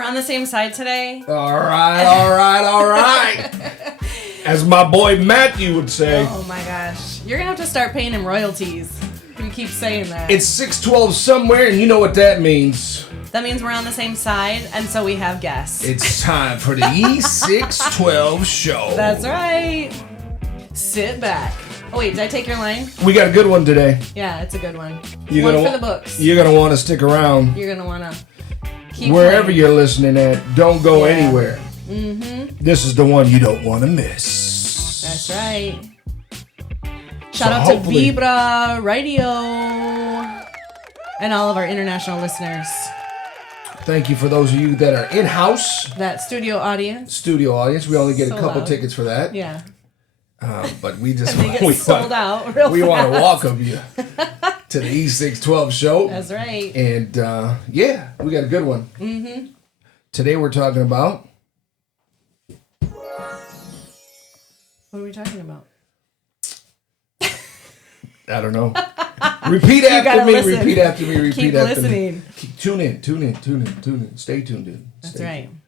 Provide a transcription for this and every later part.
We're on the same side today. All right. As my boy Matthew would say. Oh my gosh. You're going to have to start paying him royalties. You keep saying that. It's 6:12 somewhere, and you know what that means. That means we're on the same side, and so we have guests. It's time for the E612 show. That's right. Sit back. Oh, wait, did I take your line? We got a good one today. Yeah, it's a good one. You're one for the books. You're going to want to stick around. You're going to want to keep wherever playing. you're listening at, don't go Yeah. anywhere. Mm-hmm. This is the one you don't want to miss. That's right. Shout out to Vibra Radio and all of our international listeners. Thank you for those of you that are in-house. That studio audience. We only get So a couple loud. tickets for that. Yeah. But we just And they get sold out real we fast. want to welcome you to the E612 show. That's right. And yeah, we got a good one. Mm-hmm. Today we're talking about... What are we talking about? I don't know. Repeat after me. Listen. Repeat after me. Repeat Keep after listening. me. Tune in. Stay tuned in. That's Stay right. tuned.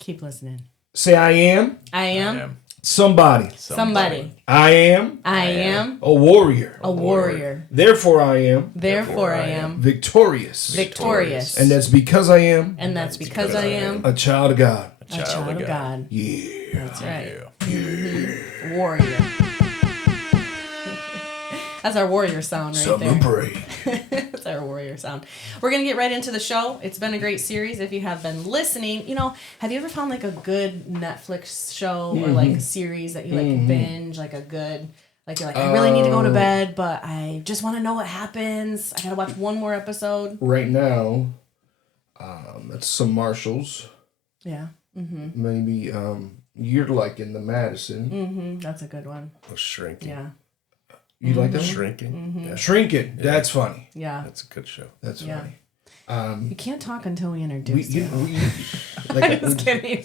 Keep listening. Say I am I am somebody. somebody. I am I am a warrior. a warrior. Therefore I am Therefore I am victorious. victorious. And that's because I am And that's because I am a child of God. a child of God. Yeah. That's right. Mm-hmm. Warrior. That's our warrior sound right Something there. pray. That's our warrior sound. We're going to get right into the show. It's been a great series. If you have been listening, have you ever found like a good Netflix show or like a series that you like binge, like a good, like you're like, I really need to go to bed, but I just want to know what happens. I got to watch one more episode. Right now, it's some Marshalls. Yeah. Mm-hmm. Maybe you're like in the Madison. Mm-hmm. That's a good one. Or Shrinking. Yeah. You like that one? Shrinking. Mm-hmm. Yeah. Shrinking. That's funny. Yeah. That's a good show. That's Yeah. funny. You can't talk until we introduce you. Like, Just kidding.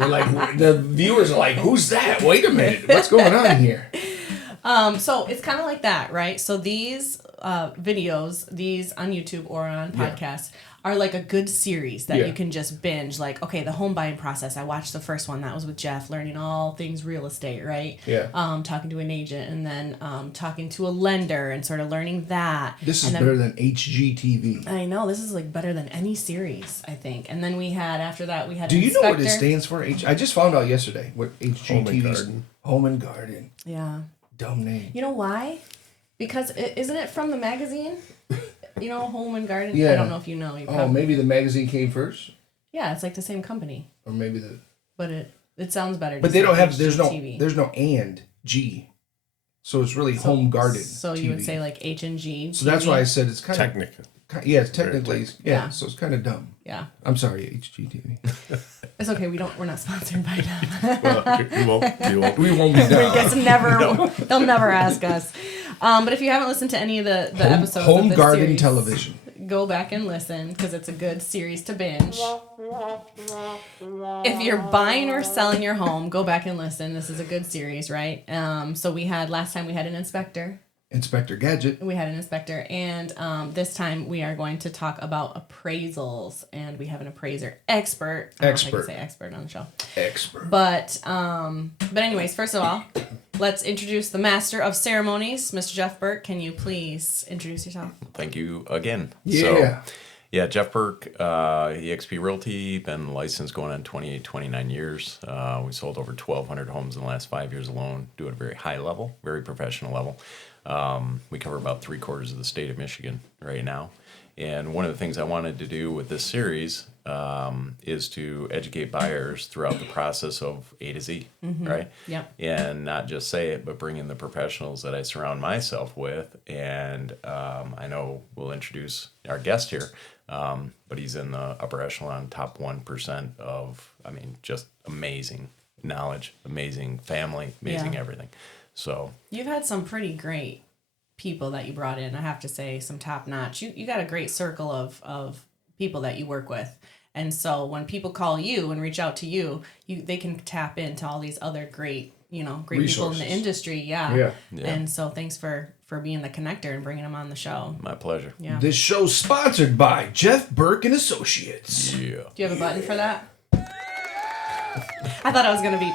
we're like, the viewers are like, who's that? Wait a minute. What's going on here? So it's kind of like that, right? So these videos, these on YouTube or on podcasts, are like a good series that you can just binge. Like, okay, the home buying process. I watched the first one. That was with Jeff, learning all things real estate, right? Yeah. Talking to an agent and then talking to a lender and sort of learning that. This is and then, better than HGTV. I know. This is like better than any series, I think. And then we had, after that, we had Do an you know what it inspector. stands for? I just found out yesterday what HGTV is. Garden. Home and Garden. Yeah. Dumb name. You know why? Because isn't it from the magazine? Home and Garden? Yeah. I don't know if you know. You Oh, probably, maybe the magazine came first? yeah, it's like the same company. Or maybe the... But it sounds better. But to they say don't have... There's HGTV. no and G. So it's really Home Garden So you would say like H&G. So that's why I said it's kind of... Technically. Yeah, it's technically... Yeah. So it's kind of dumb. Yeah. I'm sorry, HGTV. It's okay. We're not sponsored by them. Well, you won't. We won't be I down. guess they'll never ask us. But if you haven't listened to any of the episodes Home of this Garden series, Television. go back and listen because it's a good series to binge. If you're buying or selling your home, go back and listen. This is a good series, right? So last time we had an inspector. Inspector Gadget. We had an inspector, and this time we are going to talk about appraisals, and we have an appraiser expert. I don't know if I can say expert on the show. Expert. But anyways, first of all, let's introduce the master of ceremonies, Mr. Jeff Burke. Can you please introduce yourself? Thank you again. Yeah. So, Jeff Burke, eXp Realty, been licensed going on 29 years. We sold over 1,200 homes in the last 5 years alone. Do it at a very high level, very professional level. We cover about 3/4 of the state of Michigan right now. And one of the things I wanted to do with this series is to educate buyers throughout the process of A to Z, right? Yep. And not just say it, but bring in the professionals that I surround myself with. And I know we'll introduce our guest here, but he's in the upper echelon, top 1% of, just amazing knowledge, amazing family, amazing everything. So You've had some pretty great people that you brought in, I have to say, some top notch. You got a great circle of people that you work with. And so when people call you and reach out to you, they can tap into all these other great, great Resources. people in the industry. Yeah. Yeah. Yeah. And so thanks for for being the connector and bringing him on the show. My pleasure. Yeah. This show's sponsored by Jeff Burke and Associates. Yeah. Do you have a button for that? I thought I was gonna be.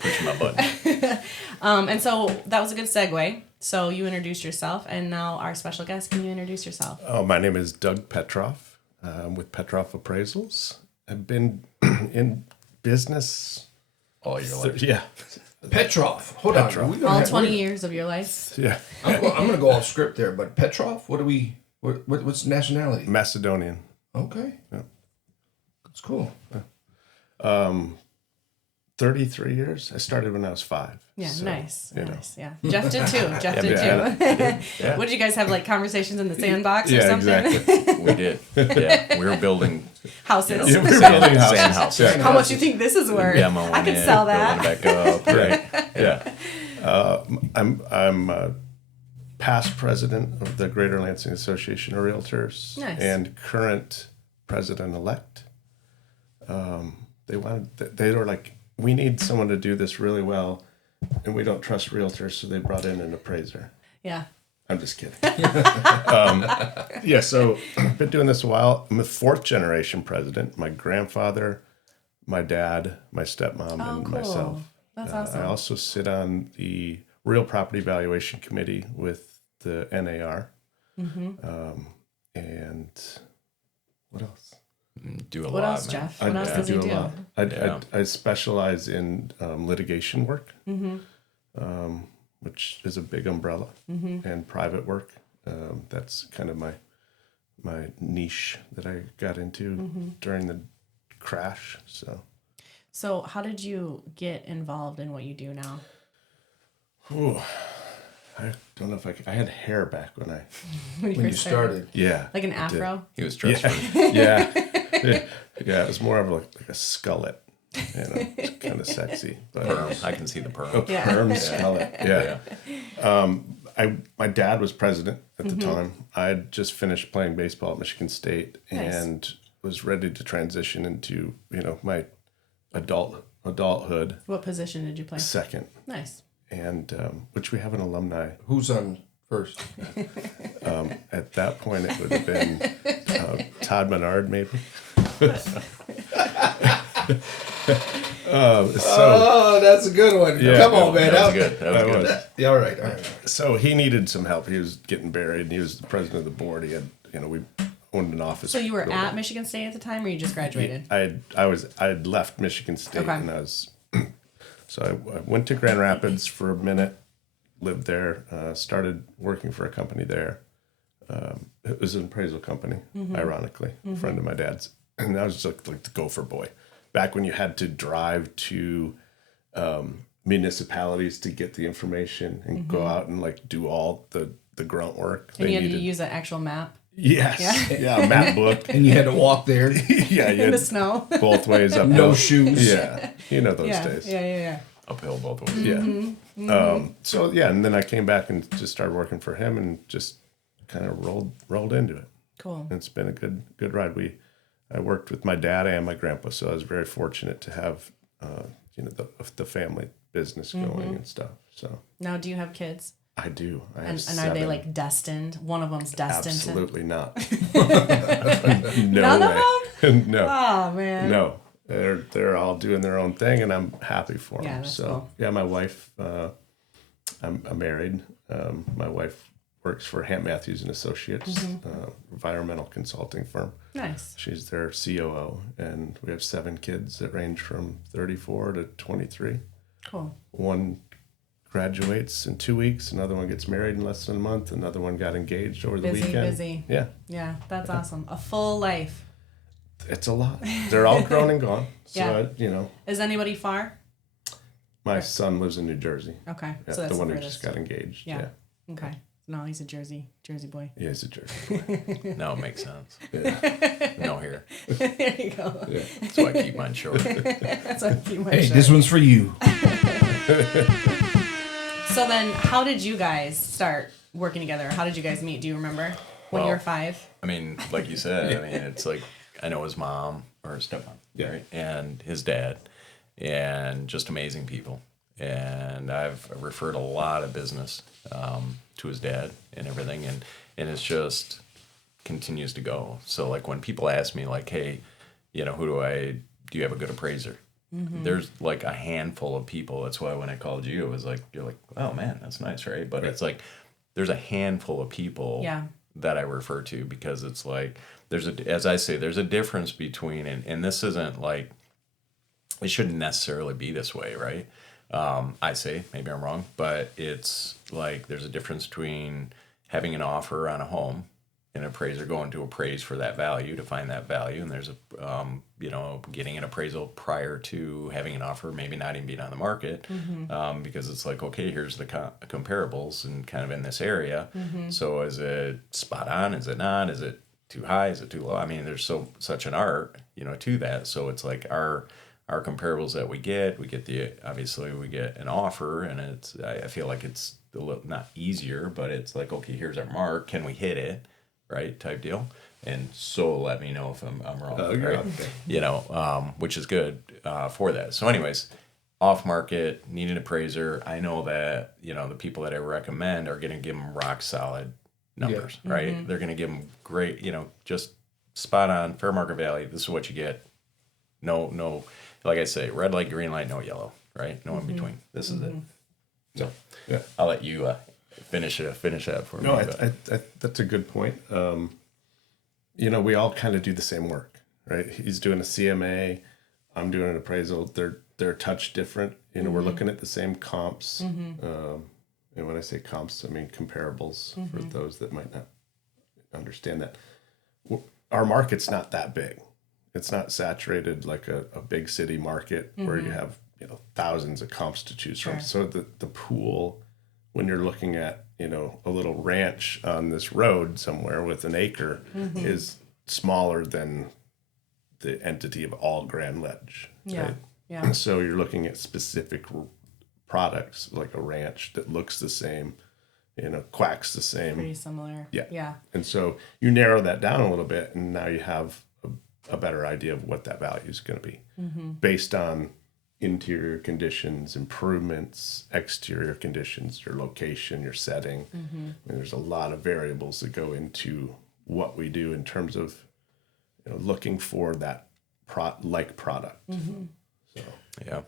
Push my button. And so that was a good segue. So you introduced yourself, and now our special guest. Can you introduce yourself? Oh, my name is Doug Petroff. I'm with Petroff Appraisals. I've been in business All your life. Yeah, Petroff. Hold on. Petroff. Are we gonna All have- 20 years of your life. yeah. I'm going to go off script there, but Petroff, what's nationality? Macedonian. Okay. Yeah. That's cool. 33 years. I started when I was 5. Yeah, so, nice. you know. Nice. Yeah. Jeff did too. Jeff did yeah, too. yeah. What did you guys have, like conversations in the sandbox or Yeah, something? exactly. We did. Yeah. We were building Houses. Yeah, we're building houses. sand houses. Yeah. How much do you think this is worth? Demoing I could it, sell that. building back up. Right. Yeah. I'm past president of the Greater Lansing Association of Realtors. Nice. And current president-elect. They were like, we need someone to do this really well, and we don't trust realtors, so they brought in an appraiser. Yeah. I'm just kidding. Yeah, so I've been doing this a while. I'm a 4th generation president. My grandfather, my dad, my stepmom, and cool. myself. That's awesome. I also sit on the Real Property Valuation Committee with the NAR. Mm-hmm. And what else? Do a What lot, else, man. Jeff? What else does he a do? lot. Yeah. I specialize in litigation work, Mm-hmm. which is a big umbrella, and private work. That's kind of my niche that I got into during the crash. So how did you get involved in what you do now? Ooh, I don't know if I had hair back when I. When you started. Yeah. Like an I did. afro? He was trustworthy. Yeah. Yeah, it was more of like a skullet. It's kind of sexy. But Perm. I can see the perm. a Yeah. perm skullet. Yeah. My dad was president at the time. I had just finished playing baseball at Michigan State and was ready to transition into, my adulthood. What position did you play? Second. Nice. And which we have an alumni. Who's on first? At that point, it would have been Todd Menard, maybe. Oh, that's a good one. Yeah, Come on, man. That was good. That was That good. was- Yeah, all right. So he needed some help. He was getting buried, and he was the president of the board. He had, we owned an office. So you were building. at Michigan State at the time, or you just graduated? I had left Michigan State, Okay. and I was. So I went to Grand Rapids for a minute, lived there, started working for a company there. It was an appraisal company, ironically, a friend of my dad's, and I was just like the gopher boy. Back when you had to drive to municipalities to get the information and go out and like do all the grunt work. And you had to use an actual map Yes. Yeah, map book. And you had to walk there. Yeah, you in the had snow. both ways up. No shoes. Yeah, those Yeah, days. yeah. Uphill both ways. Yeah. So yeah, and then I came back and just started working for him and just kind of rolled into it. Cool. It's been a good ride. I worked with my dad and my grandpa, so I was very fortunate to have the family business going and stuff. So Now, do you have kids? I do. I have And are 7. they like destined? One of them's destined Absolutely not. to. No None way. of them? No. Oh, man. No, they're all doing their own thing, and I'm happy for them. Yeah, that's so cool. yeah, my wife, I'm married. My wife works for Hamp Matthews and Associates, environmental consulting firm. Nice. She's their COO, and we have 7 kids that range from 34 to 23. Cool. One graduates in 2 weeks. Another one gets married in less than a month. Another one got engaged over the weekend. Busy. Yeah. Yeah, that's awesome. A full life. It's a lot. They're all grown and gone. So, Yeah. Is anybody far? my son lives in New Jersey. Okay. Yeah, So that's the one who furthest. just got engaged. Yeah. Yeah. Okay. No, he's a Jersey boy. Yeah, he's a Jersey. Now it makes sense. Yeah. No hair. There you go. Yeah. That's why I keep mine short. That's what I keep my Hey, shirt. this one's for you. So then, how did you guys start working together? How did you guys meet? Do you remember when you Well, were 5? I mean, like you said, I mean, it's like I know his mom or his stepmom, Yeah. right? And his dad, and just amazing people. and I've referred a lot of business to his dad and everything, and it's just continues to go. So like when people ask me like, hey, you know, do you have a good appraiser? There's like a handful of people. That's why when I called you, it was like, you're like, oh man, that's nice, right? But it's like, there's a handful of people that I refer to, because it's like, as I say, there's a difference between, and this isn't like, it shouldn't necessarily be this way, right? I say, maybe I'm wrong, but it's like, there's a difference between having an offer on a home, an appraiser going to appraise for that value, to find that value, and there's a you know, getting an appraisal prior to having an offer, maybe not even being on the market, because it's like, okay, here's the comparables and kind of in this area. So is it spot on? Is it not? Is it too high? Is it too low? I mean, there's such an art, you know, to that. So it's like our comparables that we get obviously we get an offer, and I feel like it's a little, not easier, but it's like, okay, here's our mark. Can we hit it? Right, type deal. And so let me know if I'm wrong. Right? Okay. You know, which is good for that. So anyways, off market, need an appraiser. I know that, you know, the people that I recommend are going to give them rock solid numbers, right? They're going to give them great, you know, just spot on, fair market value. This is what you get. No, like I say, red light, green light, no yellow, right? No in between. This is it. So I'll let you finish that for me. No, that's a good point. You know, we all kind of do the same work, right? He's doing a CMA, I'm doing an appraisal. They're a touch different. You know, we're looking at the same comps. And when I say comps, I mean comparables for those that might not understand that. Our market's not that big. It's not saturated like a big city market where you have, you know, thousands of comps to choose from. So the pool, when you're looking at, you know, a little ranch on this road somewhere with an acre, is smaller than the entity of all Grand Ledge. Right? And so you're looking at specific products, like a ranch that looks the same, you know, quacks the same. Pretty similar. Yeah. And so you narrow that down a little bit, and now you have a better idea of what that value is going to be based on interior conditions, improvements, exterior conditions, your location, your setting. I mean, there's a lot of variables that go into what we do in terms of, you know, looking for that product. So yeah,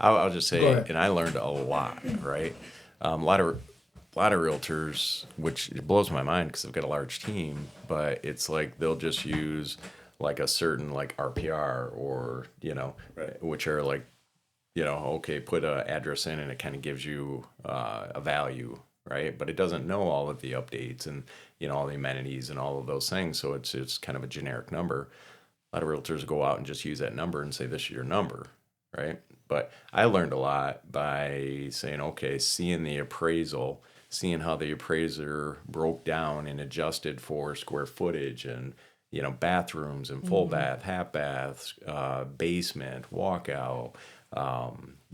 I'll just say, and I learned a lot, right? A lot of realtors, which it blows my mind because they've got a large team, but it's like they'll just use like a certain like RPR or, you know, which are like, you know, okay, put an address in and it kind of gives you a value, right? But it doesn't know all of the updates and, you know, all the amenities and all of those things. So it's kind of a generic number. A lot of realtors go out and just use that number and say, this is your number, right? But I learned a lot by saying, okay, seeing the appraisal, seeing how the appraiser broke down and adjusted for square footage and, you know, bathrooms and full bath, half baths, basement, walkout,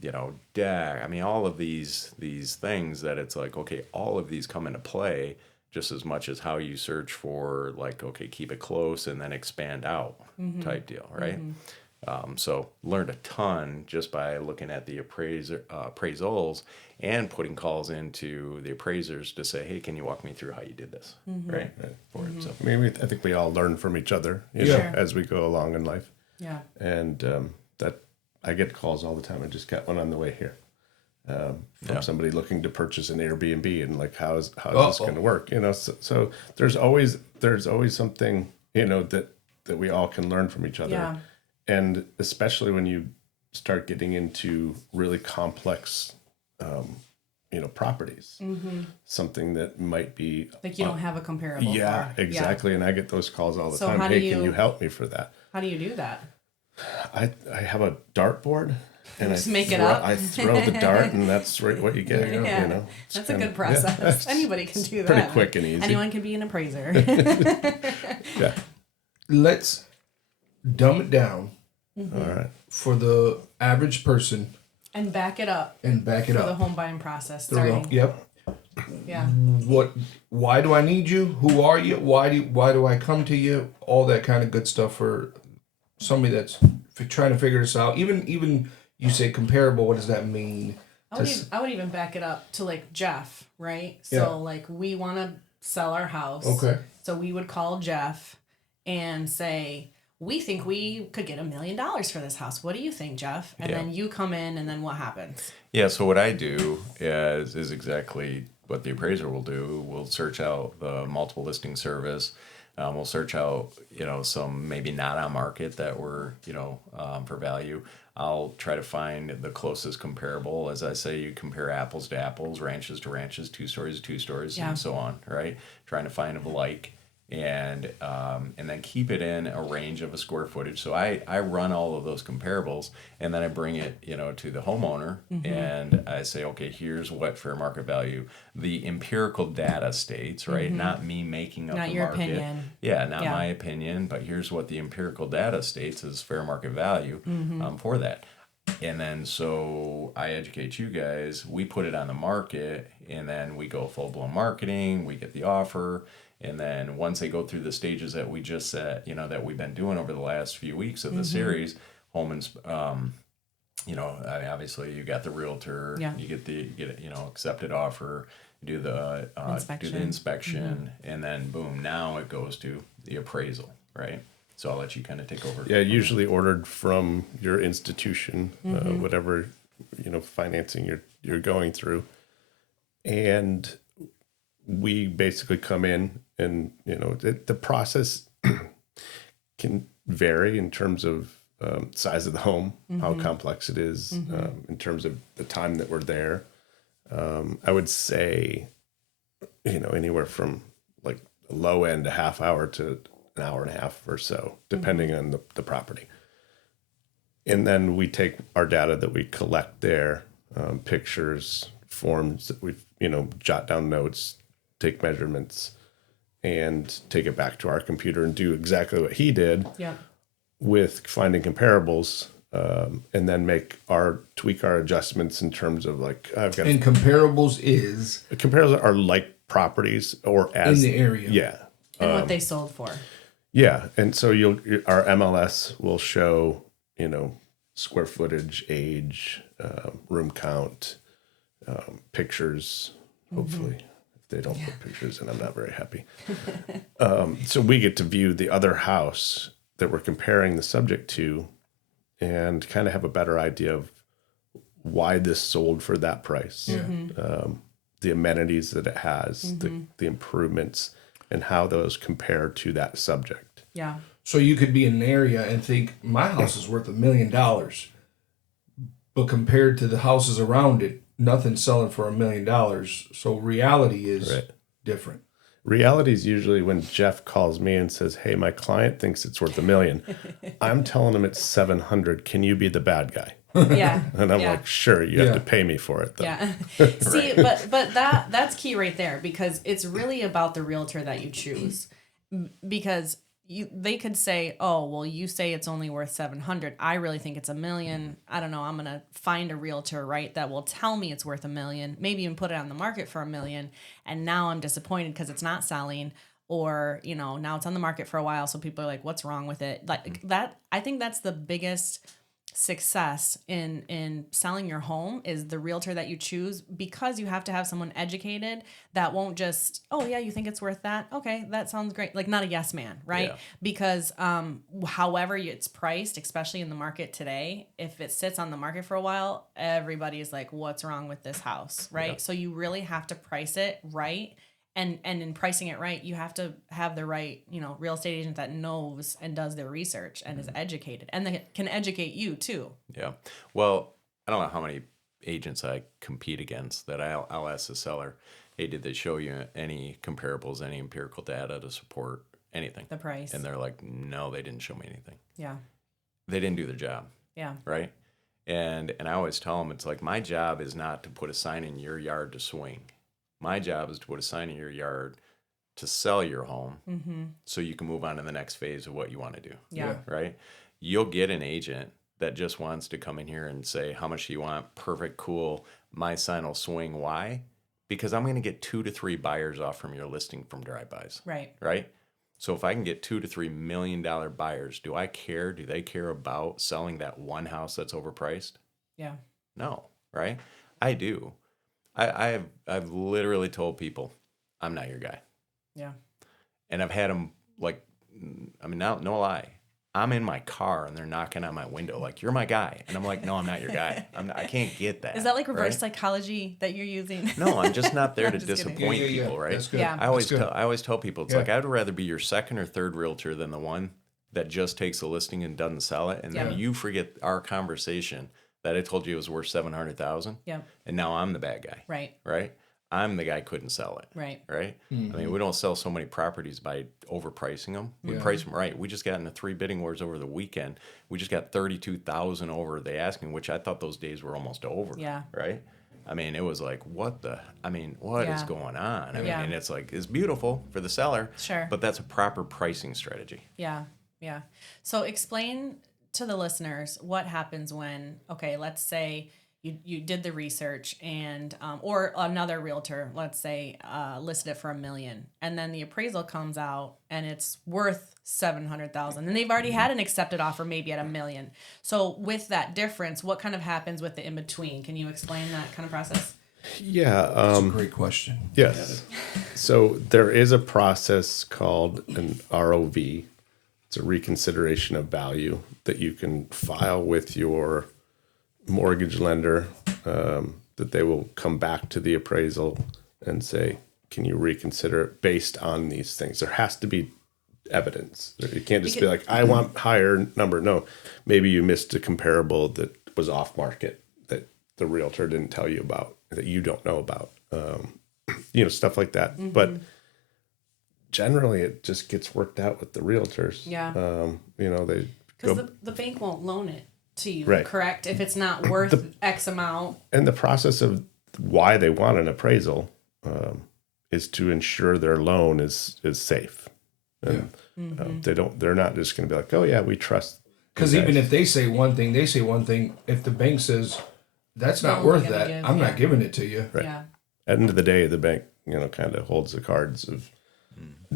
you know, deck. I mean, all of these things that it's like, okay, all of these come into play just as much as how you search for like, okay, keep it close and then expand out type deal, right? So learned a ton just by looking at the appraisals and putting calls into the appraisers to say, hey, can you walk me through how you did this, right? For it. So I mean, I think we all learn from each other, you know, as we go along in life. Yeah. And that I get calls all the time. I just got one on the way here from somebody looking to purchase an Airbnb and like, how is this going to work? You know, so there's always something, you know, that we all can learn from each other. Yeah. And especially when you start getting into really complex, you know, properties, something that might be like you don't have a comparable. Yeah, for. exactly. Yeah. And I get those calls all the So time. how Hey, do can you help me for that? How do you do that? I have a dartboard. And just make it up. I throw the dart, and that's what you get. Yeah. You know, That's a good process. Anybody can do that. Pretty quick and easy. Anyone can be an appraiser. Yeah. Let's dumb it down All right. for the average person And back it up and back it for up. the home buying process. There we go. Starting. Yep. Yeah. Why do I need you? Who are you? Why do I come to you? All that kind of good stuff for somebody that's trying to figure this out. Even you say comparable, what does that mean? I would even back it up to like Jeff, right? So Yeah. like we want to sell our house. Okay. So we would call Jeff and say, we think we could get $1 million for this house. What do you think, Jeff? And then you come in, and then what happens? Yeah, so what I do is exactly what the appraiser will do. We'll search out the multiple listing service. We'll search out, some maybe not on market that were, for value. I'll try to find the closest comparable. As I say, you compare apples to apples, ranches to ranches, 2 stories to 2 stories, and so on, right? Trying to find a like. And then keep it in a range of a square footage. So I run all of those comparables, and then I bring it, to the homeowner, and I say, okay, here's what fair market value the empirical data states, right? Not me making up Not the your market. opinion. Yeah, not my opinion, but here's what the empirical data states is fair market value for that. And then so I educate you guys. We put it on the market, and then we go full blown marketing. We get the offer. And then once they go through the stages that we just said, that we've been doing over the last few weeks of the series, obviously you got the realtor, you get accepted offer, do the inspection, and then boom, now it goes to the appraisal, right? So I'll let you kind of take over. Yeah, usually ordered from your institution, whatever financing you're going through, and we basically come in, and the process can vary in terms of size of the home, how complex it is, in terms of the time that we're there. I would say, anywhere from like a low end, a half hour to an hour and a half or so, depending on the property. And then we take our data that we collect there, pictures, forms that we've, jot down notes, take measurements, and take it back to our computer and do exactly what he did with finding comparables, and then tweak our adjustments in terms of like, And comparables are like properties or as in the area. Yeah. And what they sold for. Yeah. And so our MLS will show, square footage, age, room count, pictures, hopefully. They don't put pictures, and I'm not very happy. So we get to view the other house that we're comparing the subject to, and kind of have a better idea of why this sold for that price, the amenities that it has, the improvements, and how those compare to that subject. Yeah. So you could be in an area and think my house is worth $1 million, but compared to the houses around it, nothing's selling for $1 million. So reality is different. Reality is usually when Jeff calls me and says, "Hey, my client thinks it's worth $1 million." I'm telling him it's 700. Can you be the bad guy? Yeah. And I'm like, sure, you have to pay me for it though. Yeah. See, but that's key right there, because it's really about the realtor that you choose. Because they could say, "Oh, well, you say it's only worth 700. I really think it's $1 million. I don't know. I'm going to find a realtor, right, that will tell me it's worth $1 million, maybe even put it on the market for $1 million. And now I'm disappointed because it's not selling, or, now it's on the market for a while. So people are like, what's wrong with it? Like that. I think that's the biggest success in selling your home is the realtor that you choose, because you have to have someone educated that won't just, "Oh yeah, you think it's worth that? Okay, that sounds great." Like, not a yes man, right? Yeah. Because however it's priced, especially in the market today, if it sits on the market for a while, everybody is like, what's wrong with this house, right? Yeah. So you really have to price it right. And in pricing it right, you have to have the right, real estate agent that knows and does their research and is educated, and that can educate you too. Yeah. Well, I don't know how many agents I compete against that I'll ask the seller, "Hey, did they show you any comparables, any empirical data to support anything?" The price. And they're like, "No, they didn't show me anything. Yeah. They didn't do their job." Yeah. Right? And I always tell them, it's like, my job is not to put a sign in your yard to swing. My job is to put a sign in your yard to sell your home, so you can move on to the next phase of what you want to do. Yeah. Right? You'll get an agent that just wants to come in here and say, "How much do you want?" Perfect, cool. My sign will swing. Why? Because I'm going to get 2 to 3 buyers off from your listing from drive-bys. Right. Right? So if I can get $2 to $3 million buyers, do I care? Do they care about selling that one house that's overpriced? Yeah. No. Right? I do. I've literally told people, I'm not your guy. Yeah. And I've had them like, I mean, no lie. I'm in my car and they're knocking on my window like, you're my guy. And I'm like, no, I'm not your guy. I can't get that. Is that like reverse right? psychology that you're using? No, I'm just not there to just kidding. disappoint people, right? That's good. Yeah. I always tell people, it's Yeah. like, I'd rather be your second or third realtor than the one that just takes a listing and doesn't sell it. And then Yeah. you forget our conversation that I told you it was worth $700,000. Yeah. And now I'm the bad guy. Right. Right? I'm the guy who couldn't sell it. Right. Right? I mean, we don't sell so many properties by overpricing them. We Yeah. price them right. We just got into 3 bidding wars over the weekend. We just got 32,000 over the asking, which I thought those days were almost over. Yeah. Right? I mean, it was like, what is Yeah. going on? I mean, Yeah. and it's like, it's beautiful for the seller. Sure. But that's a proper pricing strategy. Yeah. Yeah. So explain to the listeners what happens when, okay, let's say you did the research and, or another realtor, let's say, listed it for $1 million, and then the appraisal comes out and it's worth $700,000, and they've already had an accepted offer maybe at $1 million. So with that difference, what kind of happens with the in between? Can you explain that kind of process? Yeah. That's a great question. Yes. So there is a process called an ROV. It's a reconsideration of value that you can file with your mortgage lender, that they will come back to the appraisal and say, can you reconsider it based on these things? There has to be evidence. You can't just be like, I want higher number. No, maybe you missed a comparable that was off market that the realtor didn't tell you about, that you don't know about, stuff like that. Mm-hmm. But generally it just gets worked out with the realtors. Yeah. They Because go, the bank won't loan it to you, Right. correct? If it's not worth X amount. and the process of why they want an appraisal is to ensure their loan is safe. And they're not just going to be like, oh yeah, we trust. Because you even guys. if they say one thing, they say one thing. If the bank says that's not No, worth we're gonna that, give, I'm yeah. not giving it to you. Right. Yeah. At the end of the day, the bank, kind of holds the cards of,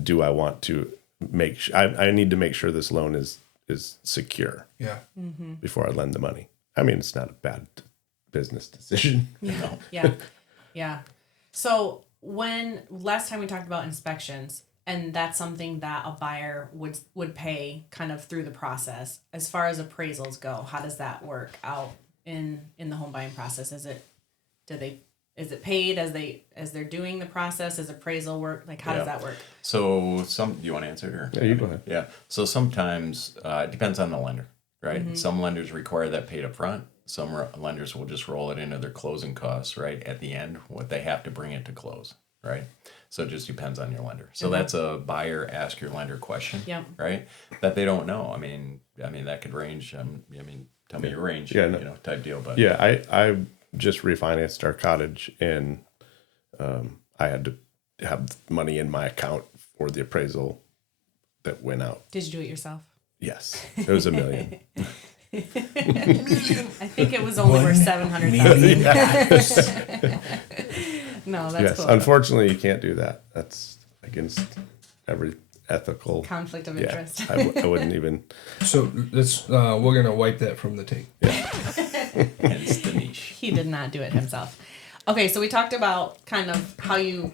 do I want to make? I need to make sure this loan is secure Yeah. before I lend the money. I mean, it's not a bad business decision. Yeah. Yeah. Yeah. So when last time we talked about inspections, and that's something that a buyer would pay kind of through the process. As far as appraisals go, how does that work out in the home buying process? Is it paid as they're doing the process? Is appraisal work? Like, how does that work? So do you want to answer it? Or? Yeah, you go ahead. Yeah. So sometimes it depends on the lender, right? Some lenders require that paid up front. Some lenders will just roll it into their closing costs, right? At the end, what they have to bring it to close, right? So it just depends on your lender. So that's a buyer ask your lender question, Yep. right? That they don't know. I mean that could range. Tell me your range, Yeah, type deal. But Yeah, I just refinanced our cottage, and I had to have money in my account for the appraisal that went out. Did you do it yourself? Yes, it was $1 million. I think it was only worth $700,000. No, that's Yes, cool. unfortunately, you can't do that. That's against every ethical Conflict of Yeah, interest. I wouldn't even. So let's we're gonna wipe that from the tape. hence the niche. He did not do it himself. Okay, so we talked about kind of how you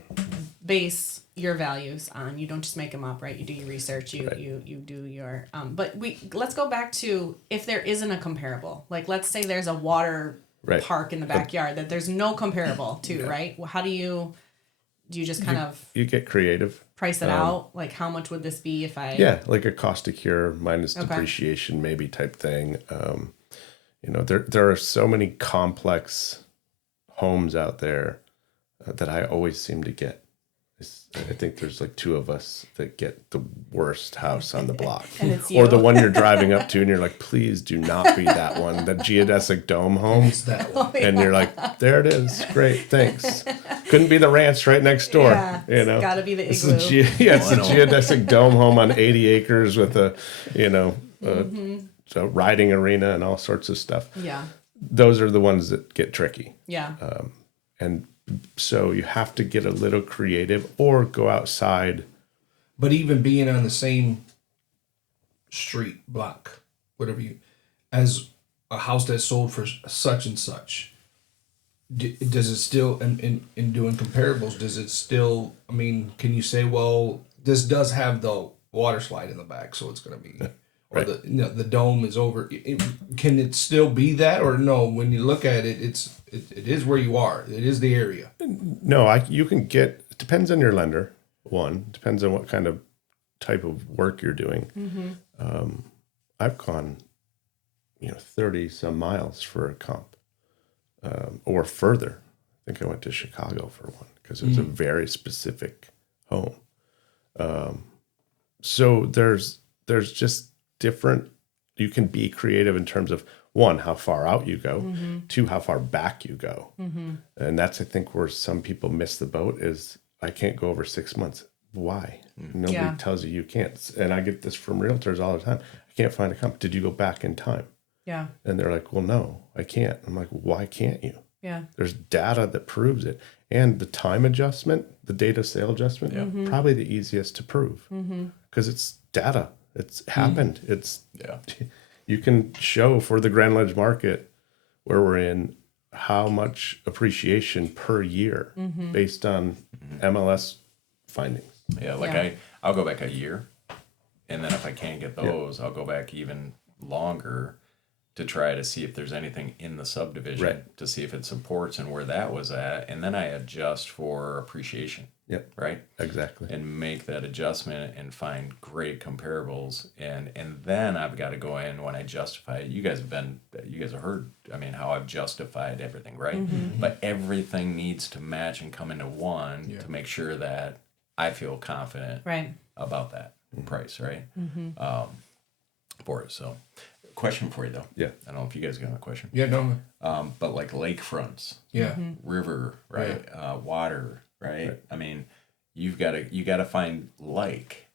base your values on. You don't just make them up, right? You do your research. You Right. you do your. But let's go back to if there isn't a comparable. Like, let's say there's a water Right. park in the backyard that there's no comparable to, right? Well, how do you just kind of You get creative. price it out? Like, how much would this be if I? Yeah, like a cost to cure minus Okay. depreciation, maybe type thing. There are so many complex homes out there that I always seem to get. I think there's like 2 of us that get the worst house on the block. And it's Or the you. one you're driving up to and you're like, please do not be that one, that geodesic dome home. It's that one. And you're like, there it is. Great, thanks. Couldn't be the ranch right next door. Yeah, You know, it's gotta be the it's igloo. it's a geodesic dome home on 80 acres with a, a riding arena and all sorts of stuff. Yeah. Those are the ones that get tricky. Yeah. And so you have to get a little creative or go outside. But even being on the same street, block, whatever as a house that's sold for such and such, Does it still, in doing comparables, does it still, I mean, can you say, well, this does have the water slide in the back, so it's going to be, or Right. the dome is over. Can it still be that, or no? When you look at it, it is where you are. It is the area. No, you can get, it depends on your lender. One, depends on what kind of type of work you're doing. I've gone, 30 some miles for a comp, or further. I think I went to Chicago for one because it was a very specific home. So there's just different, you can be creative in terms of one, how far out you go, two, how far back you go. And that's, I think, where some people miss the boat is I can't go over 6 months. Why? Nobody tells you can't. And I get this from realtors all the time. I can't find a comp. Did you go back in time? Yeah. And they're like, well, no, I can't. I'm like, why can't you? Yeah. There's data that proves it. And the time adjustment, the data sale adjustment, probably the easiest to prove because it's data. It's happened. It's you can show for the Grand Ledge market where we're in how much appreciation per year based on MLS findings. Yeah, I'll go back a year, and then if I can't get those, I'll go back even longer to try to see if there's anything in the subdivision to see if it supports and where that was at, and then I adjust for appreciation. Yep. Right? Exactly. And make that adjustment and find great comparables, and then I've got to go in when I justify it. You guys have heard, I mean, how I've justified everything, right? But everything needs to match and come into one to make sure that I feel confident about that price, right? For it. So, question for you though. Yeah. I don't know if you guys got a question. Yeah, no. But like lakefronts, river, right? Water, right? I mean, you got to find lake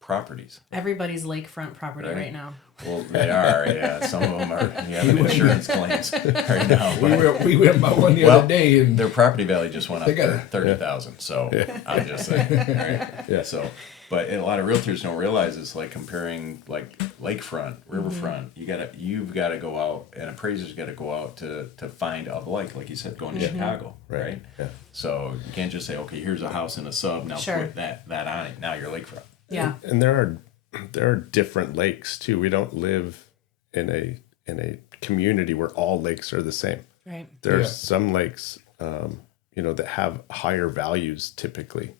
properties. Everybody's lakefront property right now. Well, they are. Yeah, some of them are having insurance claims right now. We went by one the other day, and their property value just went up to 30,000. So I'm just saying, right? Yeah. So, but a lot of realtors don't realize it's like comparing like lakefront, riverfront. You've got to go out, and appraisers got to go out to find a like you said, going to Chicago, right? Yeah. So you can't just say, okay, here's a house in a sub. Now put that on it. Now you're lakefront. Yeah. And there are different lakes too. We don't live in a community where all lakes are the same. Right. There's some lakes, that have higher values typically,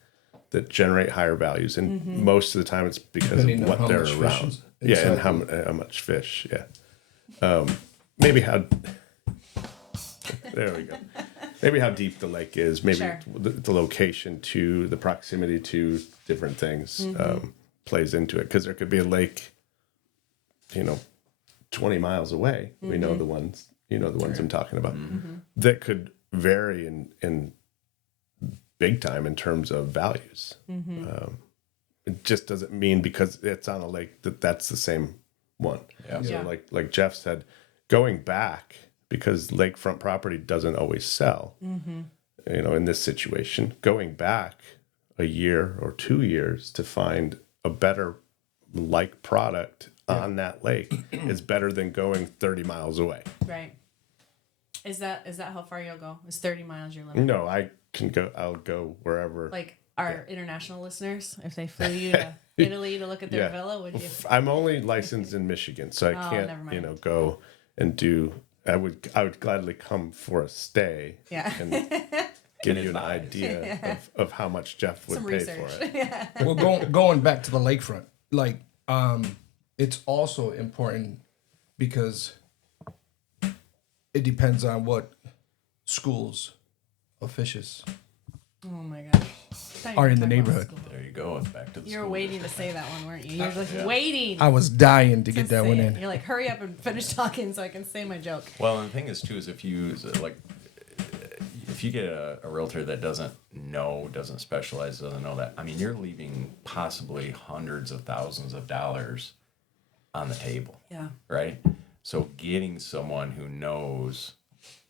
that generate higher values, and most of the time it's because Depending of what on how they're much around. fish is. Yeah, and Exactly. how much fish. Yeah. Maybe how. There we go. Maybe how deep the lake is. Maybe the location to the proximity to different things plays into it, because there could be a lake, 20 miles away. We know the ones. The ones I'm talking about. That could vary in big time in terms of values. It just doesn't mean because it's on a lake that's the same one. Yeah. So like Jeff said, going back, because lakefront property doesn't always sell, in this situation, going back a year or 2 years to find a better like product on that lake is better than going 30 miles away. Right. Is that how far you'll go? Is 30 miles your limit? No, I'll go wherever. Like our international listeners, if they flew you to Italy to look at their villa, would you? I'm only licensed in Michigan, so I never mind. can't, go and do. I would gladly come for a stay. Yeah. And give you an idea of how much Jeff would Some pay research. for it. well, going back to the lakefront, it's also important because it depends on what schools of fishes Oh my gosh. are in the neighborhood. There you go. It's back to the You were school waiting to district. say that one, weren't you? You're just waiting. I was dying to get that say one it. in. You're like, hurry up and finish talking so I can say my joke. Well, and the thing is too is if you get a realtor that doesn't specialize, doesn't know that, I mean, you're leaving possibly hundreds of thousands of dollars on the table. Yeah. Right? So getting someone who knows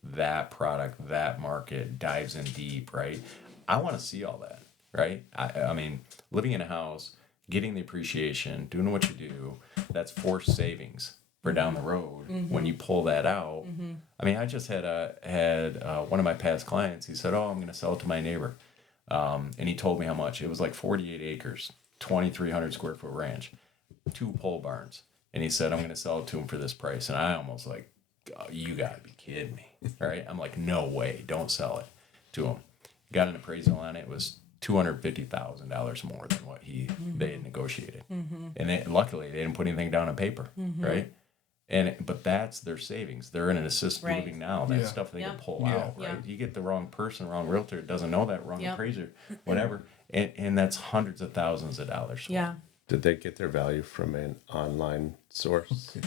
that product, that market, dives in deep, right? I want to see all that, right? I mean, living in a house, getting the appreciation, doing what you do, that's forced savings for down the road. When you pull that out, I mean, I just had one of my past clients. He said, "Oh, I'm going to sell it to my neighbor," and he told me how much. It was like 48 acres, 2,300 square foot ranch, 2 pole barns, and he said, "I'm going to sell it to him for this price." And I almost like, oh, you got to be kidding me, right? I'm like, no way, don't sell it to him. Got an appraisal on it. It was $250,000 more than what they had negotiated, and luckily they didn't put anything down on paper, right? But that's their savings. They're in an assisted living now. That's stuff they can pull out, right? You get the wrong person, wrong realtor, doesn't know that, wrong appraiser, whatever, and that's hundreds of thousands of dollars. Yeah. Did they get their value from an online source?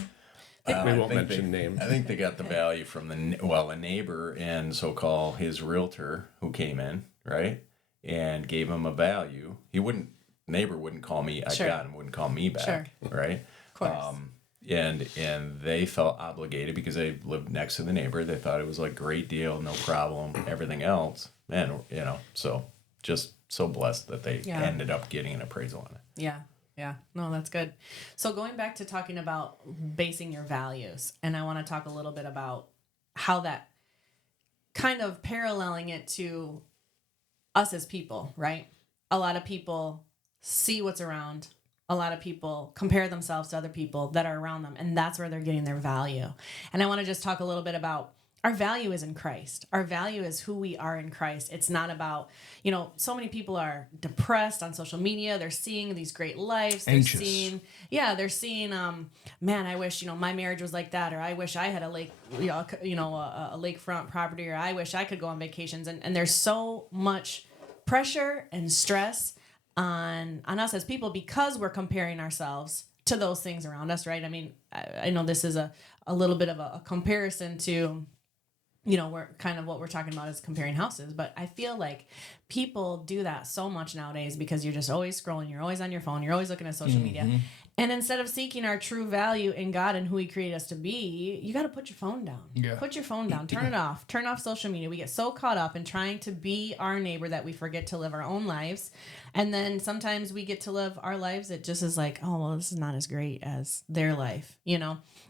We won't mention names. I think they got the value from a neighbor and so-called his realtor who came in, right, and gave him a value. Neighbor wouldn't call me. I got him. Wouldn't call me back, right? Of course. And they felt obligated because they lived next to the neighbor. They thought it was like great deal, no problem, everything else. And, so just so blessed that they ended up getting an appraisal on it. Yeah. Yeah. No, that's good. So going back to talking about basing your values, and I want to talk a little bit about how that kind of paralleling it to us as people, right? A lot of people see what's around. A lot of people compare themselves to other people that are around them, and that's where they're getting their value. And I want to just talk a little bit about our value is in Christ. Our value is who we are in Christ. It's not about, so many people are depressed on social media. They're seeing these great lives. Anxious. They're seeing, man, I wish, my marriage was like that, or I wish I had a lake, a lakefront property, or I wish I could go on vacations. And there's so much pressure and stress on us as people because we're comparing ourselves to those things around us, right? I mean, I know this is a little bit of a comparison to, we're kind of what we're talking about is comparing houses, but I feel like people do that so much nowadays because you're just always scrolling, you're always on your phone, you're always looking at social media. And instead of seeking our true value in God and who he created us to be, you got to put your phone down. Yeah. Put your phone down, turn it off, turn off social media. We get so caught up in trying to be our neighbor that we forget to live our own lives. And then sometimes we get to live our lives. It just is like, oh, well, this is not as great as their life,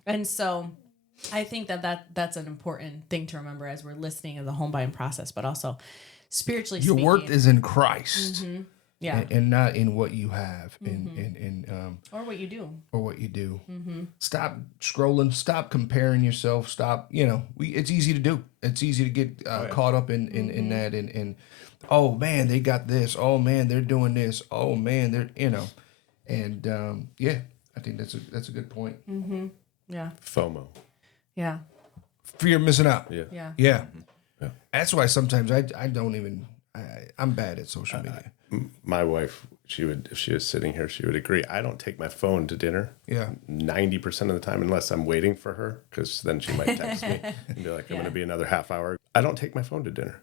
And so I think that's an important thing to remember as we're listening to the home buying process, but also spiritually Your speaking. worth is in Christ. Yeah. And not in what you have and Or what you do. or what you do. Stop scrolling, stop comparing yourself, stop, it's easy to do. It's easy to get caught up in that and oh man, they got this. Oh man, they're doing this. Oh man, they're and I think that's a good point. Yeah. FOMO. Yeah. Fear of missing out. Yeah. Yeah. Yeah. Yeah. That's why sometimes I don't even I'm bad at social media. My wife, if she was sitting here, she would agree. I don't take my phone to dinner. Yeah. 90% of the time, unless I'm waiting for her, because then she might text me and be like, "I'm going to be another half hour." I don't take my phone to dinner.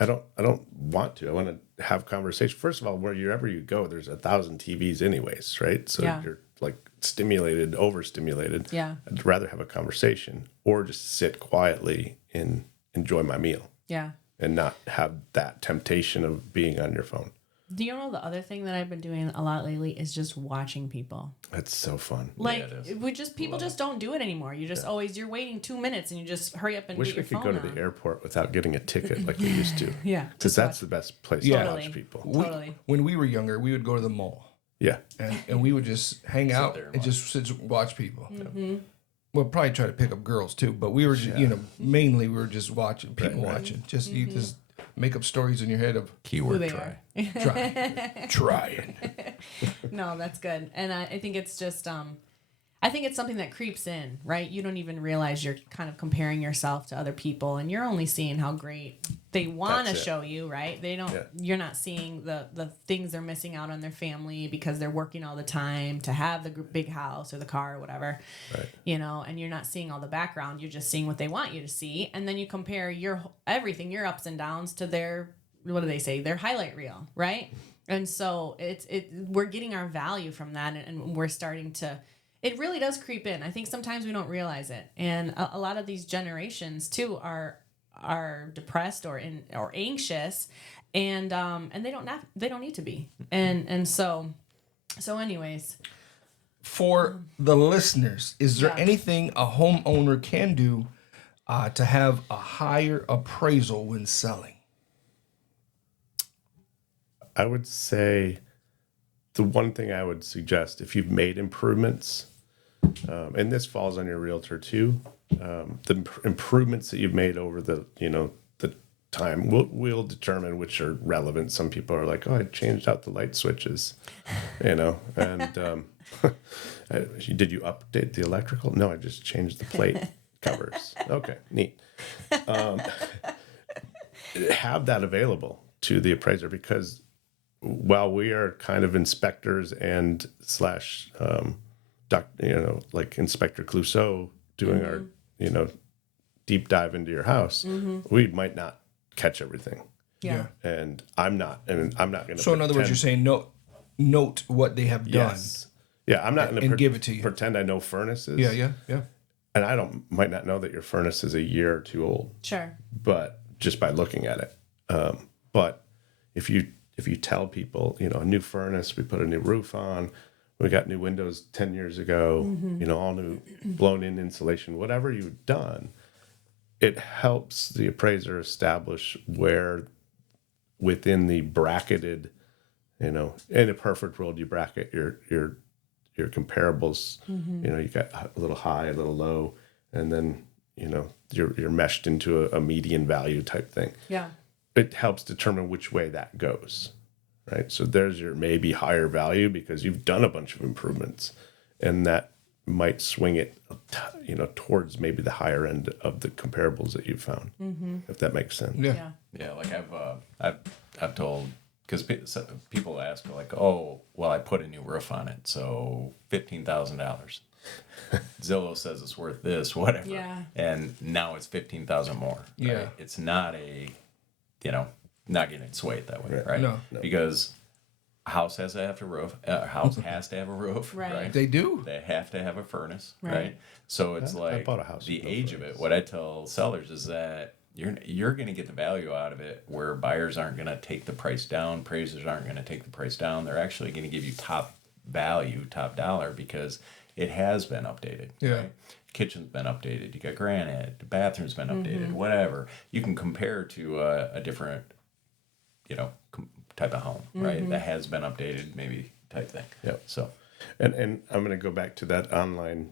I don't want to. I want to have conversation. First of all, wherever you go, there's 1,000 TVs anyways, right? So you're like stimulated, overstimulated. Yeah. I'd rather have a conversation or just sit quietly and enjoy my meal Yeah. and not have that temptation of being on your phone. Do you know the other thing that I've been doing a lot lately is just watching people. It's so fun. Like it people just don't do it anymore. You just you're waiting 2 minutes and you just hurry up and Wish get your we could phone go to on. the airport without getting a ticket like we used to. Yeah. Because that's the best place to Totally. watch people. Totally. When we were younger, we would go to the mall. Yeah. And we would just hang out there and and just sit and watch people. We'll probably try to pick up girls too, but we were just, mainly we were just watching people watching. Just you just make up stories in your head of Keyword Who they try. trying. No, that's good. And I think it's just, I think it's something that creeps in, right? You don't even realize you're kind of comparing yourself to other people and you're only seeing how great they want to That's it. show you, right? They don't, you're not seeing the things they're missing out on their family because they're working all the time to have the big house or the car or whatever, Right. and you're not seeing all the background. You're just seeing what they want you to see. And then you compare everything, your ups and downs to their, what do they say? Their highlight reel, right? And so we're getting our value from that and we're starting to, it really does creep in. I think sometimes we don't realize it. And a lot of these generations too are depressed or anxious and they don't need to be. And so anyways, for the listeners, is there Yeah. anything a homeowner can do to have a higher appraisal when selling? I would say the one thing I would suggest, if you've made improvements, and this falls on your realtor too, the improvements that you've made over the time will determine which are relevant. Some people are like, oh, I changed out the light switches, and did you update the electrical? No, I just changed the plate covers. Okay, neat. Have that available to the appraiser, because while we are kind of inspectors and slash like Inspector Clouseau doing our deep dive into your house, we might not catch everything. Yeah. And I'm not going to. So in other words, you're saying note what they have done. Yes. Yeah, I'm not going and give it to you. Pretend I know furnaces. Yeah. And I might not know that your furnace is a year or two old. Sure. But just by looking at it. But if you tell people, a new furnace, we put a new roof on, we got new windows 10 years ago, all new blown in insulation, whatever you've done, it helps the appraiser establish where within the bracketed, in a perfect world, you bracket your comparables. You got a little high, a little low, and then you're meshed into a median value type thing. Yeah. It helps determine which way that goes, right? So there's your maybe higher value because you've done a bunch of improvements, and that might swing it, towards maybe the higher end of the comparables that you've found, if that makes sense. Yeah. Yeah, like I've told, because people ask like, oh, well, I put a new roof on it, so $15,000. Zillow says it's worth this, whatever. Yeah. And now it's 15,000 more. Right? Yeah. It's not not getting swayed that way, right? No. Because a house has to have a roof. A house has to have a roof, Right. right? They do. They have to have a furnace, Right. right? So it's I like bought a house the with no age of furnace. it. What I tell sellers is that you're going to get the value out of it, where buyers aren't going to take the price down, appraisers aren't going to take the price down. They're actually going to give you top value, top dollar, because it has been updated. Yeah. Right? Kitchen's been updated. You got granite. The bathroom's been updated. Whatever. You can compare to a different, type of home, right? That has been updated, maybe type thing. Yep. So, And I'm going to go back to that online,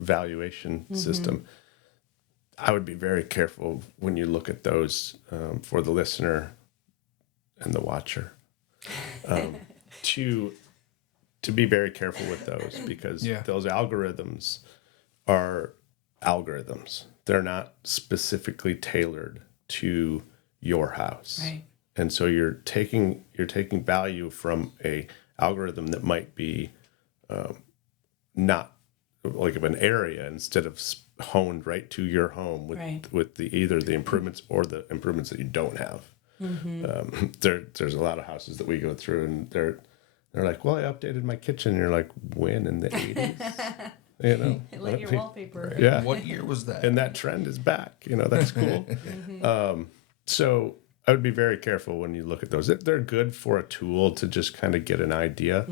valuation system. I would be very careful when you look at those, for the listener and the watcher, to be very careful with those, because those algorithms are algorithms. They're not specifically tailored to your house. Right. And so you're taking value from a algorithm that might be not like of an area, instead of honed right to your home with either the improvements or the improvements that you don't have. There's a lot of houses that we go through, and they're like, well, I updated my kitchen. And you're like, when? In the 80s? Like your wallpaper. Yeah. What year was that? And that trend is back. That's cool. So I would be very careful when you look at those. They're good for a tool to just kind of get an idea.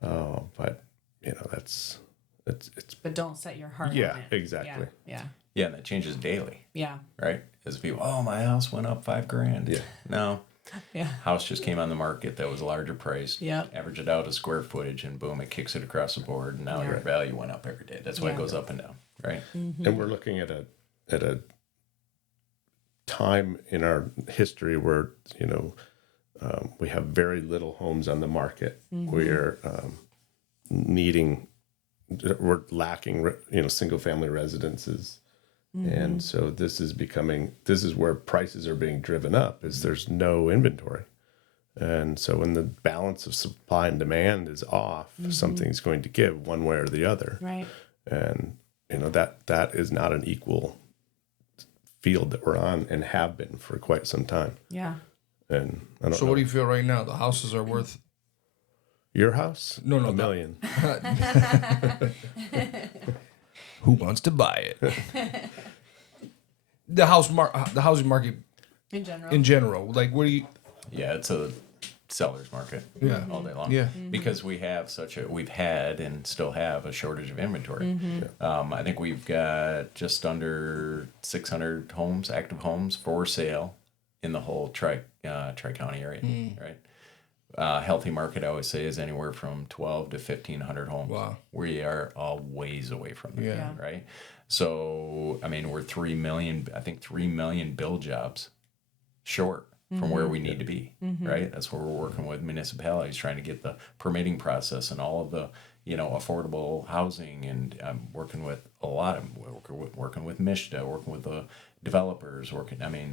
But it's. But don't set your heart on Yeah, it. exactly. Yeah. yeah, and that changes daily, Yeah. right? As people, oh, my house went up $5,000. Yeah. No. Yeah. House just came on the market that was a larger price. Yep. Average it out a square footage, and boom, it kicks it across the board. And now your value went up every day. That's why it goes up and down, right? And we're looking at a time in our history where we have very little homes on the market. We're lacking single family residences, and so this is where prices are being driven up, is there's no inventory. And so when the balance of supply and demand is off, something's going to give one way or the other. Right. And that is not an equal field that we're on, and have been for quite some time. Yeah. And I don't So know. what do you feel right now? The houses are worth Your house? No, $1 million. who wants to buy it? The housing market In general. in general. Like, what do you? Yeah, it's seller's market Yeah. all day long. Yeah. Because we've had and still have a shortage of inventory. I think we've got just under 600 homes, active homes for sale in the whole Tri-County area, right? Healthy market, I always say, is anywhere from 12 to 1,500 homes. Wow. We are a ways away from that, Yeah. right? So, I mean, we're 3 million build jobs short from where we need to be, right? That's where we're working with municipalities, trying to get the permitting process and all of the, affordable housing. And I'm working with working with MISHDA, working with the developers,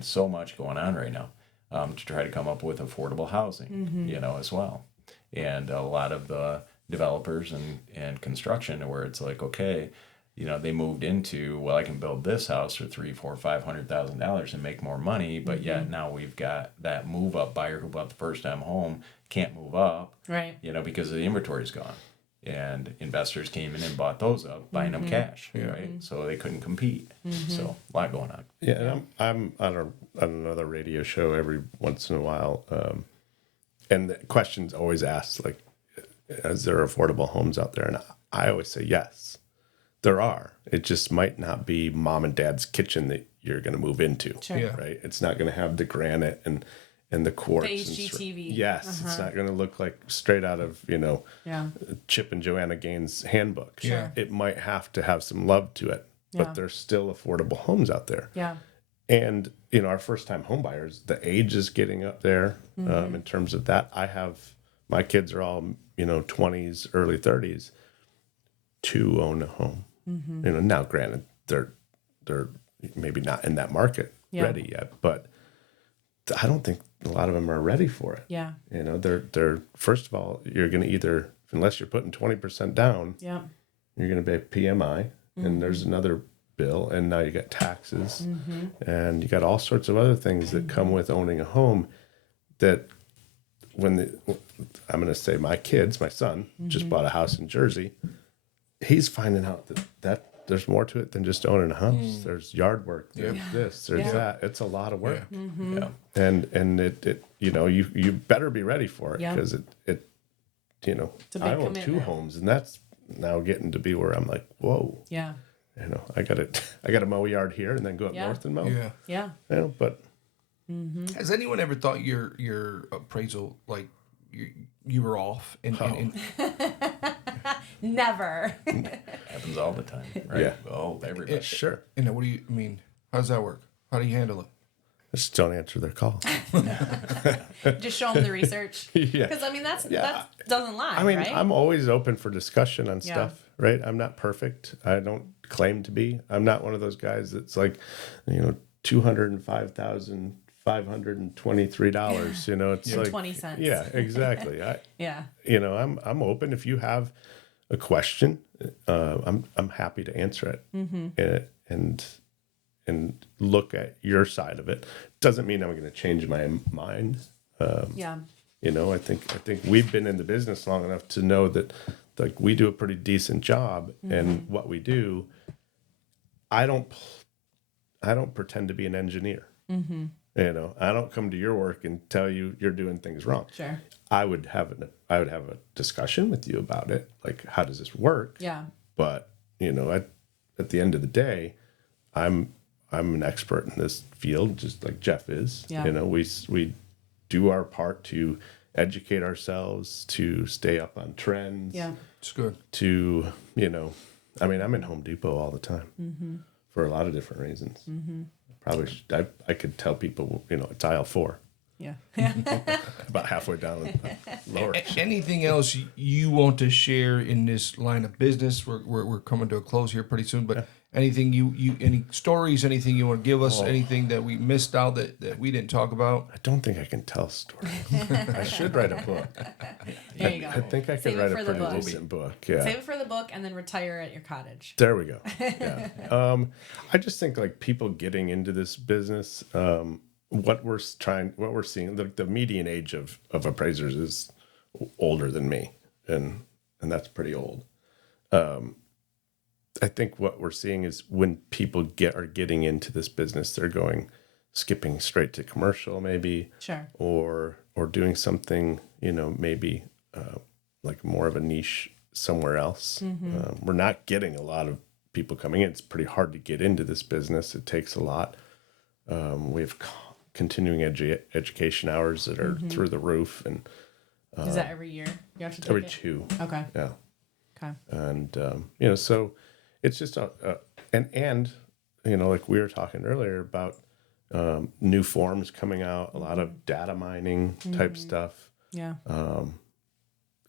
so much going on right now. To try to come up with affordable housing, as well. And a lot of the developers and construction where it's like, okay, they moved into, well, I can build this house for $300,000-$500,000 and make more money, but yet now we've got that move up buyer who bought the first time home can't move up, Right. Because the inventory's gone. And investors came in and bought those up, buying them cash, right? So they couldn't compete. So a lot going on. Yeah, and I'm on another radio show every once in a while, and the question's always asked, like, is there affordable homes out there? And I always say yes, there are. It just might not be mom and dad's kitchen that you're going to move into, Sure. Yeah. right? It's not going to have the granite and the quartz. The and HGTV. Yes, it's not going to look like straight out of Yeah. Chip and Joanna Gaines' handbook. Sure. It might have to have some love to it, Yeah. but there's still affordable homes out there. Yeah. And our first-time home buyers, the age is getting up there in terms of that. My kids are all 20s, early 30s to own a home. Now granted they're maybe not in that market ready yet, but I don't think a lot of them are ready for it. Yeah. They're first of all, you're going to either, unless you're putting 20% down, Yeah. you're going to pay PMI, and there's another bill, and now you got taxes, and you got all sorts of other things that come with owning a home. That I'm going to say my son just bought a house in Jersey. He's finding out that there's more to it than just owning a house. There's yard work, there's this, there's that. It's a lot of work, Yeah. and it you better be ready for it, Yeah. because it It's a big I own 2 commitment. homes, and that's now getting to be where I'm like, whoa, Yeah. I got to mow a yard here and then go up Yeah. north and mow. Yeah. Yeah. But Has anyone ever thought your appraisal, like, you were off? And Never. Happens all the time, right? Yeah. Oh, everybody. sure, what do you mean? How does that work? How do you handle it? just don't answer their call. Just show them the research. Yeah. Because that doesn't lie. I mean, right? I'm always open for discussion on Yeah. stuff, right? I'm not perfect. I don't claim to be. I'm not one of those guys that's like, $205,523. It's like 20 cents. Yeah, exactly. Yeah. I'm open. If you have a question, I'm happy to answer it, and look at your side of it. Doesn't mean I'm going to change my mind. Yeah. I think we've been in the business long enough to know that, like, we do a pretty decent job, and what we do. I don't pretend to be an engineer. I don't come to your work and tell you you're doing things wrong. Sure. I would have a discussion with you about it, like, how does this work? Yeah. But at the end of the day, I'm an expert in this field, just like Jeff is. Yeah. We do our part to educate ourselves, to stay up on trends. Yeah. It's good. To I'm in Home Depot all the time for a lot of different reasons. Probably I could tell people it's aisle 4. Yeah. About halfway down the lower. Anything else you want to share in this line of business? We're coming to a close here pretty soon, but anything any stories, anything you want to give us, anything that we missed out that we didn't talk about? I don't think I can tell a story. I should write a book. There you go. I think I could Save it write for a the pretty book. decent book. Yeah. Save it for the book and then retire at your cottage. There we go. Yeah. I just think, like, people getting into this business, what we're seeing, the median age of appraisers is older than me, and that's pretty old. I think what we're seeing is when people are getting into this business, they're skipping straight to commercial, maybe, Sure. or doing something maybe like more of a niche somewhere else. We're not getting a lot of people coming in. It's pretty hard to get into this business. It takes a lot. We have continuing education hours that are through the roof, and is that every year? You have to take every it? 2. Okay. Yeah. Okay. And so it's just and like we were talking earlier about new forms coming out, a lot of data mining type stuff. Yeah.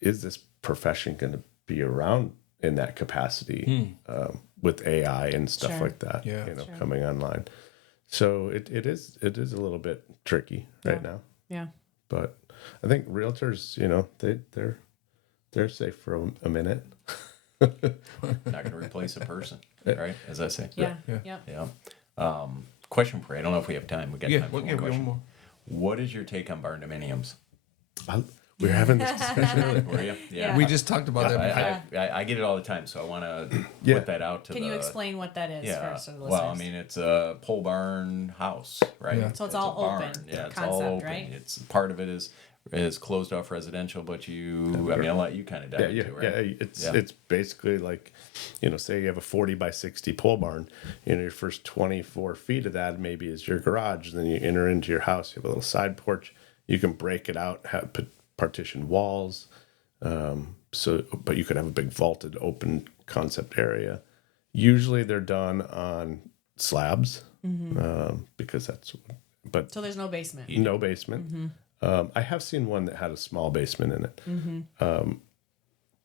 Is this profession going to be around in that capacity with AI and stuff Sure. like that? Yeah. Coming online. So it is a little bit tricky right now. Yeah. But I think realtors, they're safe for a minute. Not going to replace a person, right? As I say. Yeah. Yeah. Yeah. Question for you. I don't know if we have time. We got time for one one question. more. What is your take on Barndominiums? We were having this discussion earlier. Were you? Yeah. We just talked about that before. I get it all the time, so I want to Yeah. put that out to Can you explain what that is first to the listeners? well, I mean, it's a pole barn house, right? Yeah. So it's all a barn. open Yeah, it's concept, all open. right? It's part of it is closed off residential, but I'll let you kind of dive into it, right? It's basically like, say you have a 40 by 60 pole barn, your first 24 feet of that maybe is your garage. Then you enter into your house, you have a little side porch. You can break it out, put partition walls. But you could have a big vaulted open concept area. Usually they're done on slabs, because but So there's no basement. no basement. I have seen one that had a small basement in it.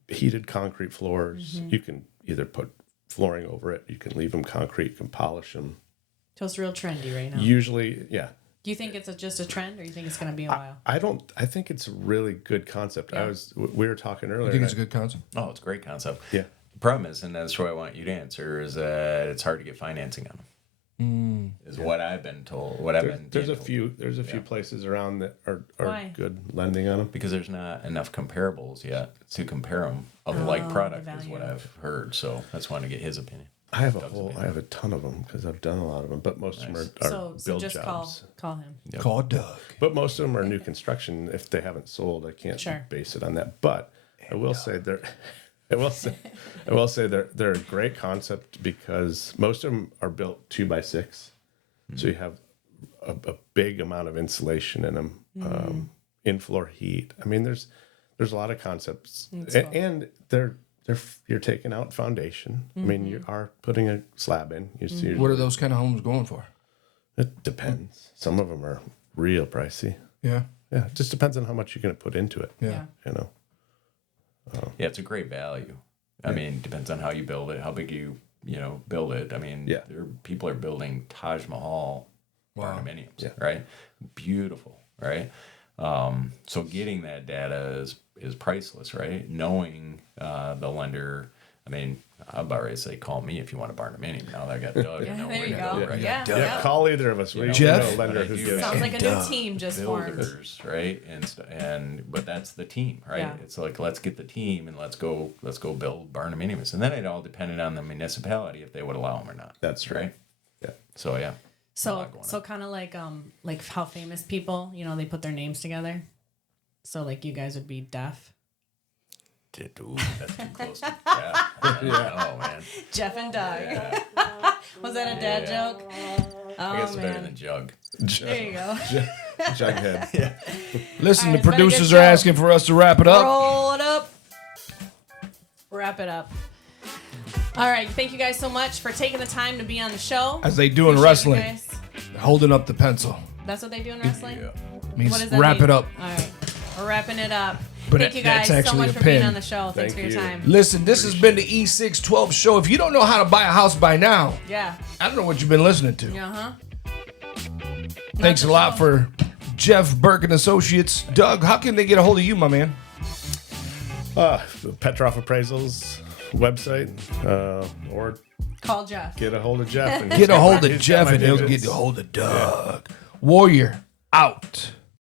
Heated concrete floors. You can either put flooring over it. You can leave them concrete. You can polish them. So it's real trendy right now. Usually, yeah. Do you think it's just a trend, or you think it's going to be a while? I think it's a really good concept. Yeah. We were talking earlier. I think it's a good concept. Oh, it's a great concept. Yeah. The problem is, and that's what I want you to answer, is that it's hard to get financing on them. Is what I've been told. There's a few places around that are Why? good lending on them. because there's not enough comparables yet to compare them of like product, the is what value. I've heard. So that's why I want to get his opinion. I have a ton of them because I've done a lot of them, but most of them are So build just jobs. call him. Yep. Call Doug. But most of them are new construction. If they haven't sold, I can't Sure. base it on that. But I will say they're they're a great concept because most of them are built 2x6, so you have a big amount of insulation in them, in-floor heat. I mean, there's a lot of concepts, and you're taking out foundation. I mean, you are putting a slab in. What are those kind of homes going for? It depends. Some of them are real pricey. Yeah. Yeah, it just depends on how much you're going to put into it. Yeah. Yeah, it's a great value. I mean, depends on how you build it, how big you build it. I mean, people are building Taj Mahal barndominiums, right? Beautiful, right? So getting that data is priceless, right? Knowing the lender. I mean, I'm about ready to say, call me if you want a barndominium. Now that I got Doug, I know there where you to go. go, right? Yeah. Call either of us. We Jeff? know a lender But I who do gives. Sounds like a new team just formed. Builders, right? But that's the team, right? Yeah. It's like, let's get the team and let's go build barndominiums, and then it all depended on the municipality if they would allow them or not. That's right. Yeah. So yeah. So kind of like how famous people, they put their names together. So like you guys would be deaf. Ooh, that's too close. Yeah. Oh man. Jeff and Doug. Yeah. Was that a dad joke? I guess Oh it's better man. than Jug. There you go. Jughead. Listen, All the right, it's been a producers good are show. asking for us to wrap it up. Roll it up. Wrap it up. All right. Thank you guys so much for taking the time to be on the show. As they do in Appreciate you wrestling, guys. holding up the pencil. That's what they do in wrestling? Yeah. Means What does that wrap mean? it up. All right. We're wrapping it up. But Thank you guys that's so actually much a for being pin. on the show. Thanks for Thank your you. time. Listen, this has been the E612 show. If you don't know how to buy a house by now, Yeah. I don't know what you've been listening to. Uh-huh. Thanks a lot for Jeff, Burke, and Associates. Doug, how can they get a hold of you, my man? The Petroff Appraisals website, or Call Jeff. get a hold of Jeff. And Get a hold of he's got Jeff my and he'll digits. get a hold of Doug. Warrior, out.